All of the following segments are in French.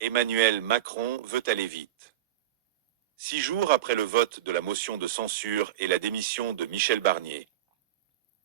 Emmanuel Macron veut aller vite. 6 jours après le vote de la motion de censure et la démission de Michel Barnier,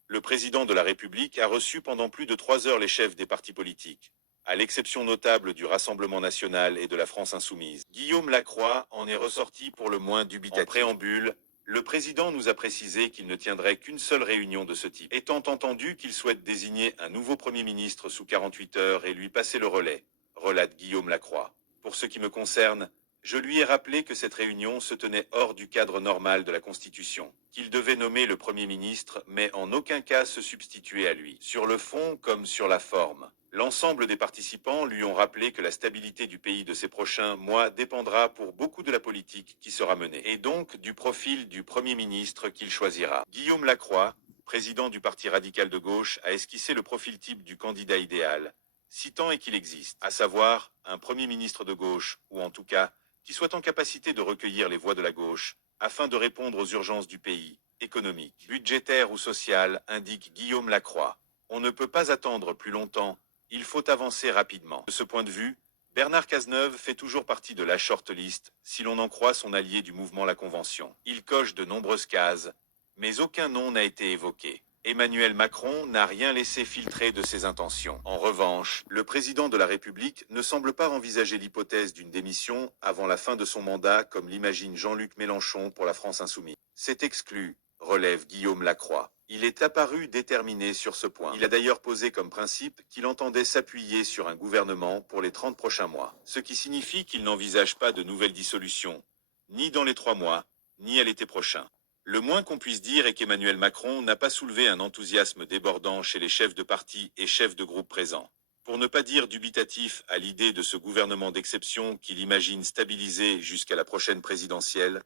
le président de la République a reçu pendant plus de 3 heures les chefs des partis politiques, à l'exception notable du Rassemblement national et de la France insoumise. Guillaume Lacroix en est ressorti pour le moins dubitatif. En préambule, le président nous a précisé qu'il ne tiendrait qu'une seule réunion de ce type, étant entendu qu'il souhaite désigner un nouveau Premier ministre sous 48 heures et lui passer le relais, relate Guillaume Lacroix. Pour ce qui me concerne, je lui ai rappelé que cette réunion se tenait hors du cadre normal de la Constitution, qu'il devait nommer le Premier ministre, mais en aucun cas se substituer à lui. Sur le fond comme sur la forme, l'ensemble des participants lui ont rappelé que la stabilité du pays de ces prochains mois dépendra pour beaucoup de la politique qui sera menée, et donc du profil du Premier ministre qu'il choisira. Guillaume Lacroix, président du Parti radical de gauche, a esquissé le profil type du candidat idéal, si tant est qu'il existe, à savoir un Premier ministre de gauche, ou en tout cas, qui soit en capacité de recueillir les voix de la gauche, afin de répondre aux urgences du pays, économiques, budgétaires ou sociales, indique Guillaume Lacroix. On ne peut pas attendre plus longtemps, il faut avancer rapidement. De ce point de vue, Bernard Cazeneuve fait toujours partie de la shortlist, si l'on en croit son allié du mouvement La Convention. Il coche de nombreuses cases, mais aucun nom n'a été évoqué. Emmanuel Macron n'a rien laissé filtrer de ses intentions. En revanche, le président de la République ne semble pas envisager l'hypothèse d'une démission avant la fin de son mandat comme l'imagine Jean-Luc Mélenchon pour la France insoumise. C'est exclu, relève Guillaume Lacroix. Il est apparu déterminé sur ce point. Il a d'ailleurs posé comme principe qu'il entendait s'appuyer sur un gouvernement pour les 30 prochains mois, ce qui signifie qu'il n'envisage pas de nouvelle dissolution, ni dans les 3 mois, ni à l'été prochain. Le moins qu'on puisse dire est qu'Emmanuel Macron n'a pas soulevé un enthousiasme débordant chez les chefs de parti et chefs de groupe présents. Pour ne pas dire dubitatif à l'idée de ce gouvernement d'exception qu'il imagine stabiliser jusqu'à la prochaine présidentielle,